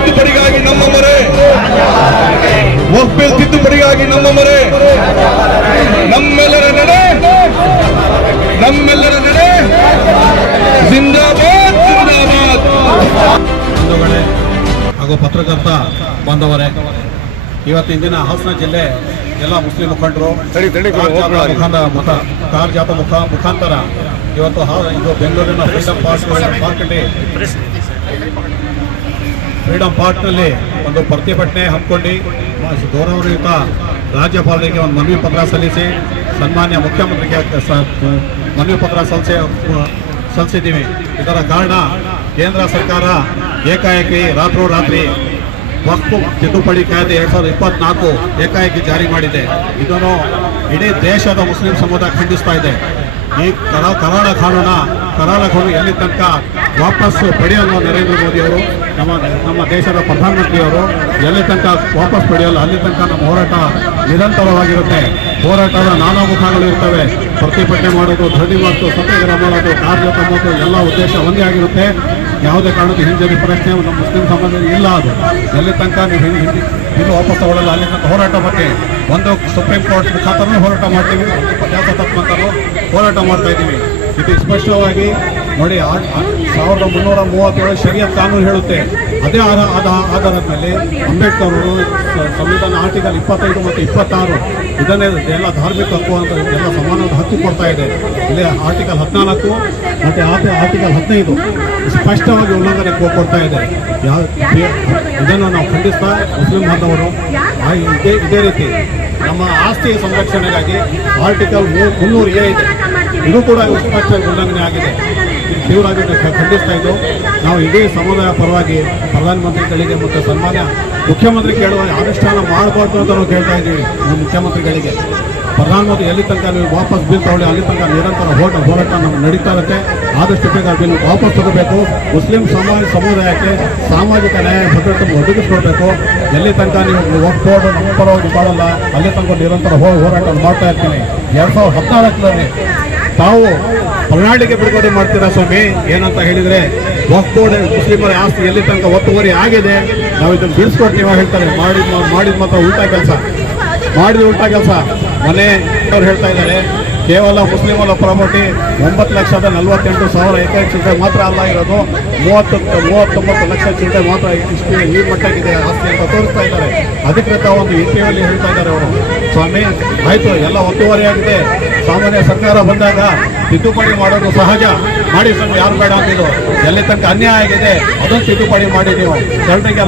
ತಿದ್ದುಪಡಿಗಾಗಿ ನಮ್ಮ ಮರೆ. ಒಪ್ಪೆಲ್ ತಿದ್ದುಪಡಿಗಾಗಿ ನಮ್ಮ ಮರೆ. ನಮ್ಮೆಲ್ಲರ ನಡೆ. ನಮ್ಮೆಲ್ಲರ ನಡೆ. ಜಿಂದಾಬಾದ್ ಜಿಂದಾಬಾದ್. ಹಾಗೂ ಪತ್ರಕರ್ತ ಬಂದವರೇ ಇವತ್ತಿನ ದಿನ ಹಾಸನ ಜಿಲ್ಲೆ ಎಲ್ಲ ಮುಸ್ಲಿಂ ಮುಖಂಡರು ಮುಖಂಡ ಮತ ಕಾರ್ ಮುಖ ಮುಖಾಂತರ ಇವತ್ತು ಇದು ಬೆಂಗಳೂರಿನ ಫ್ರೀಡಮ್ ಪಾರ್ಕ್ ಮಾರ್ಕೆಟ್ ಫ್ರೀಡಂ ಪಾರ್ಕ್ನಲ್ಲಿ ಒಂದು ಪ್ರತಿಭಟನೆ ಹಮ್ಮಿಕೊಂಡು ಗೌರವಯುತ ರಾಜ್ಯಪಾಲರಿಗೆ ಒಂದು ಮನವಿ ಪತ್ರ ಸಲ್ಲಿಸಿ ಸನ್ಮಾನ್ಯ ಮುಖ್ಯಮಂತ್ರಿಗೆ ಮನವಿ ಪತ್ರ ಸಲ್ಲಿಸಿ ಸಲ್ಲಿಸಿದ್ದೀವಿ ಇದರ ಕಾರಣ ಕೇಂದ್ರ ಸರ್ಕಾರ ಏಕಾಏಕಿ ರಾತ್ರೋರಾತ್ರಿ ವಕ್ಫು ತಿದ್ದುಪಡಿ ಕಾಯ್ದೆ ಎರಡು ಸಾವಿರದ ಇಪ್ಪತ್ನಾಲ್ಕು ಏಕಾಏಕಿ ಜಾರಿ ಮಾಡಿದೆ. ಇದನ್ನು ಇಡೀ ದೇಶದ ಮುಸ್ಲಿಂ ಸಮುದಾಯ ಖಂಡಿಸ್ತಾ ಇದೆ. ಈ ಕರ ಕರಾಳ ಕಾನೂನ ಕರಾಳ ಕಾನೂನು ಎಲ್ಲಿ ತನಕ ವಾಪಸ್ ಪಡೆಯಲ್ಲ ನರೇಂದ್ರ ಮೋದಿ ಅವರು, ನಮ್ಮ ನಮ್ಮ ದೇಶದ ಪ್ರಧಾನಮಂತ್ರಿಯವರು, ಎಲ್ಲಿ ತನಕ ವಾಪಸ್ ಪಡೆಯಲ್ಲ ಅಲ್ಲಿ ತನಕ ನಮ್ಮ ಹೋರಾಟ ನಿರಂತರವಾಗಿರುತ್ತೆ. ಹೋರಾಟದ ನಾನಾ ಮುಖಗಳು ಇರ್ತವೆ. ಪ್ರತಿಭಟನೆ ಮಾಡೋದು ಧರಣಿ ಮಾಡೋದು ಸತ್ಯಾಗ್ರಹ ಮಾಡೋದು, ಕಾರ್ಯ ತಮ್ಮದು, ಎಲ್ಲ ಉದ್ದೇಶ ಒಂದೇ ಆಗಿರುತ್ತೆ. ಯಾವುದೇ ಕಾರಣಕ್ಕೂ ಹಿಂಜರಿ ಪ್ರಶ್ನೆ ನಮ್ಮ ಮುಸ್ಲಿಂ ಸಂಬಂಧ ಇಲ್ಲ ಅದು. ಎಲ್ಲಿ ತನಕ ನೀವು ಹಿಂದೆ ಇನ್ನು ವಾಪಸ್ ತಗೊಳ್ಳಲ್ಲ. ಅಲ್ಲಿಂದ ಹೋರಾಟ ಬಗ್ಗೆ ಒಂದು ಸುಪ್ರೀಂ ಕೋರ್ಟ್ ಮುಖಾಂತರ ಹೋರಾಟ ಮಾಡ್ತೀವಿ. ಪ್ರಜಾಸತ್ತಾತ್ಮಕರು ಹೋರಾಟ ಮಾಡ್ತಾ ಇದ್ದೀವಿ. ಇದು ಸ್ಪಷ್ಟವಾಗಿ ನೋಡಿ ಸಾವಿರದ ಮುನ್ನೂರ ಮೂವತ್ತೇಳು ಶರಿಯತ್ ಕಾನೂನು ಹೇಳುತ್ತೆ. ಅದೇ ಆಧಾರ ಆಧ ಆಧಾರದ ಮೇಲೆ ಅಂಬೇಡ್ಕರ್ ಅವರು ಸಂವಿಧಾನ ಆರ್ಟಿಕಲ್ ಇಪ್ಪತ್ತೈದು ಮತ್ತು ಇಪ್ಪತ್ತಾರು ಇದನ್ನೇ ಎಲ್ಲ ಧಾರ್ಮಿಕ ಹಕ್ಕು ಅಂತ ಎಲ್ಲ ಸಮಾನವಾದ ಹಕ್ಕು ಕೊಡ್ತಾ ಇದೆ. ಇಲ್ಲಿ ಆರ್ಟಿಕಲ್ ಹದಿನಾಲ್ಕು ಮತ್ತು ಆರ್ಟಿಕಲ್ ಹದಿನೈದು ಸ್ಪಷ್ಟವಾಗಿ ಉಲ್ಲಂಘನೆ ಕೊಡ್ತಾ ಇದೆ. ಯಾವ ಇದನ್ನು ನಾವು ಖಂಡಿಸ್ತಾ ಮುಸ್ಲಿಂ ಬಾಂಧವರು ಇದೇ ಇದೇ ರೀತಿ ನಮ್ಮ ಆಸ್ತಿ ಸಂರಕ್ಷಣೆಗಾಗಿ ಆರ್ಟಿಕಲ್ ಮುನ್ನೂರು ಎ ಇದೆ. ಇದು ಕೂಡ ಸ್ಪಷ್ಟ ಉಲ್ಲಂಘನೆ ಆಗಿದೆ. ತೀವ್ರವಾಗಿ ಖಂಡಿಸ್ತಾ ಇದ್ದು ನಾವು ಇಡೀ ಸಮುದಾಯ ಪರವಾಗಿ ಪ್ರಧಾನಮಂತ್ರಿಗಳಿಗೆ ಮತ್ತು ಸನ್ಮಾನ್ಯ ಮುಖ್ಯಮಂತ್ರಿ ಕೇಳುವ ಅನುಷ್ಠಾನ ಮಾಡಬಾರ್ದು ಅಂತ ನಾವು ಕೇಳ್ತಾ ಇದ್ದೀವಿ ನಮ್ಮ ಮುಖ್ಯಮಂತ್ರಿಗಳಿಗೆ. ಪ್ರಧಾನಮಂತ್ರಿ ಎಲ್ಲಿ ತನಕ ನೀವು ವಾಪಸ್ ಬಿಲ್ ತಗೊಳ್ಳಿ ಅಲ್ಲಿ ತನಕ ನಿರಂತರ ಹೋಟ ಹೋರಾಟ ನಮ್ಗೆ ನಡೀತಾ ಇರುತ್ತೆ. ಆದಷ್ಟು ಬೇಗ ಬಿಲ್ ವಾಪಸ್ ತಗೋಬೇಕು. ಮುಸ್ಲಿಂ ಸಮಾಜ ಸಮುದಾಯಕ್ಕೆ ಸಾಮಾಜಿಕ ನ್ಯಾಯ ಭದ್ರತೆ ಒದಗಿಸ್ಕೊಡ್ಬೇಕು. ಎಲ್ಲಿ ತನಕ ನೀವು ಒಪ್ಪಿಕೊಂಡು ನಮ್ಮ ಪರವಾಗಿ ಮಾಡಲ್ಲ ಅಲ್ಲಿ ತನಕ ನಿರಂತರ ಹೋರಾಟ ಮಾಡ್ತಾ ಇರ್ತೀನಿ. ಎರಡ್ ಸಾವಿರದ ಹದಿನಾಲ್ಕರಲ್ಲಿ ತಾವು ಪ್ರಣಾಳಿಕೆ ಬಿಡುಗಡೆ ಮಾಡ್ತೀರಾ ಸ್ವಾಮಿ? ಏನಂತ ಹೇಳಿದ್ರೆ ವಕ್ಫ್ ಬೋರ್ಡ್ ಮುಸ್ಲಿಮರ ಆಸ್ತಿ ಎಲ್ಲಿ ತನಕ ಒತ್ತುವರಿ ಆಗಿದೆ ನಾವು ಇದನ್ನು ಬಿಡಿಸ್ಕೊಡ್ತೀವಿ ಹೇಳ್ತಾರೆ. ಮಾಡಿದ ಮಾಡಿದ ಮಾತ್ರ ಉಲ್ಟಾ ಕೆಲಸ. ಮಾಡಿದ ಉಲ್ಟಾ ಕೆಲಸ. ಮನೆ ಅವ್ರು ಹೇಳ್ತಾ ಇದ್ದಾರೆ, ಕೇವಲ ಮುಸ್ಲಿಮರ ಪ್ರಾಪರ್ಟಿ ಒಂಬತ್ತು ಲಕ್ಷದ ನಲವತ್ತೆಂಟು ಸಾವಿರ ಎಕರೆ ಚಿಲ್ಲರೆ ಮಾತ್ರ ಅಲ್ಲ ಇರೋದು, ಮೂವತ್ತು, ಮೂವತ್ತೊಂಬತ್ತು ಲಕ್ಷ ಚಿಲ್ಲರೆ ಮಾತ್ರ ಇಷ್ಟು ಈ ಮಟ್ಟಕ್ಕಿದೆ ಆಸ್ತಿ ಅಂತ ತೋರಿಸ್ತಾ ಇದ್ದಾರೆ. ಅಧಿಕೃತ ಒಂದು ಇಂಟರ್ವ್ಯೂಲಿ ಹೇಳ್ತಾ ಇದ್ದಾರೆ ಅವರು. ಸ್ವಾಮಿ, ಆಯಿತು, ಎಲ್ಲ ಒತ್ತುವರಿಯಾಗಿದೆ ಸಾಮಾನ್ಯ ಸರ್ಕಾರ ಬಂದಾಗ ತಿದ್ದುಪಡಿ ಮಾಡೋದು ಸಹಜ. ಮಾಡಿ ಸ್ವಾಮಿ, ಯಾರು ಬೇಡ ಅಂತಿದ್ದು ಎಲ್ಲಿ ತನಕ ಅನ್ಯಾಯ ಆಗಿದೆ, ಅದನ್ನು ತಿದ್ದುಪಡಿ ಮಾಡಿ ನೀವು. ಜನರಿಗೆ